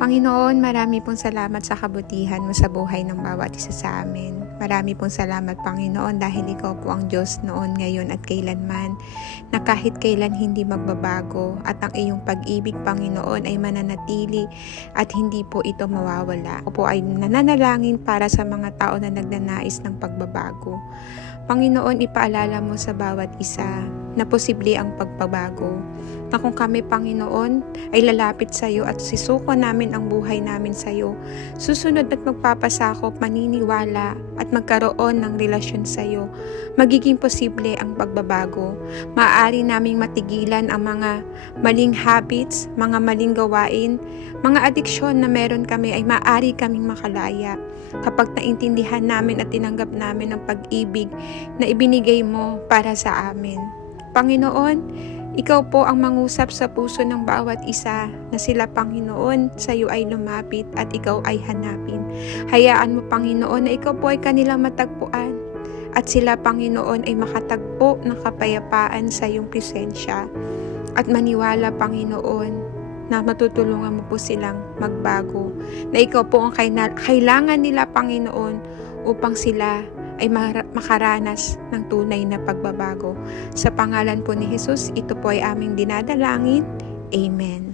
Panginoon, marami pong salamat sa kabutihan mo sa buhay ng bawat isa sa amin. Marami pong salamat, Panginoon, dahil ikaw po ang Diyos noon, ngayon at kailanman, na kahit kailan hindi magbabago at ang iyong pag-ibig, Panginoon, ay mananatili at hindi po ito mawawala. Ako po ay nananalangin para sa mga tao na nagnanais ng pagbabago. Panginoon, ipaalala mo sa bawat isa na posible ang pagbabago. Na kung kami, Panginoon, ay lalapit sa iyo at sisuko namin ang buhay namin sa iyo, susunod at magpapasakop, maniniwala at magkaroon ng relasyon sa iyo, magiging posible ang pagbabago. Maaari naming matigilan ang mga maling habits, mga maling gawain, mga adiksyon na meron kami ay maaari kaming makalaya kapag naintindihan namin at tinanggap namin ang pag-ibig na ibinigay mo para sa amin. Panginoon, ikaw po ang mangusap sa puso ng bawat isa na sila, Panginoon, sa iyo ay lumapit at ikaw ay hanapin. Hayaan mo, Panginoon, na ikaw po ay kanilang matagpuan at sila, Panginoon, ay makatagpo ng kapayapaan sa iyong presensya at maniwala, Panginoon, na matutulungan mo po silang magbago. Na ikaw po ang kailangan nila, Panginoon, upang sila ay makaranas ng tunay na pagbabago. Sa pangalan po ni Jesus, ito po ay aming dinadalangin. Amen.